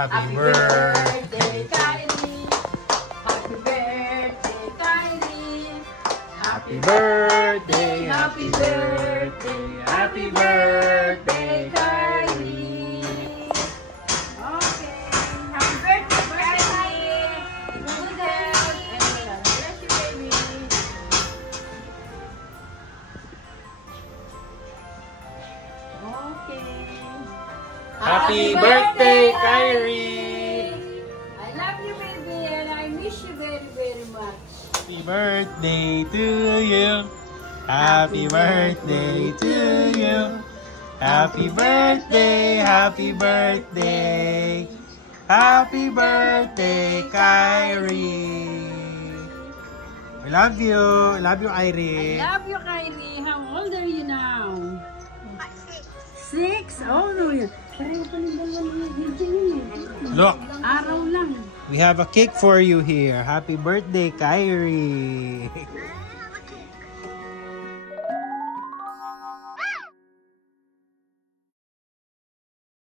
Happy birthday, Kylie. Happy birthday, Kylie. Happy birthday, Happy birthday, happy birthday, Kylie. Okay. Happy birthday, Kylie. Good health and God bless you, baby. Okay. Happy birthday, Kyrie! I love you, baby, and I miss you very, very much. Happy birthday to you. Happy birthday to you. Happy birthday, happy birthday. Happy birthday, Kyrie. I love you. I love you, Kyrie. I love you, Kylie. How old are you now? 6? Oh, no. Pareho pa ng dalawang video yun eh. Look, Araw lang. we have a cake for you here. Happy birthday, Kyrie.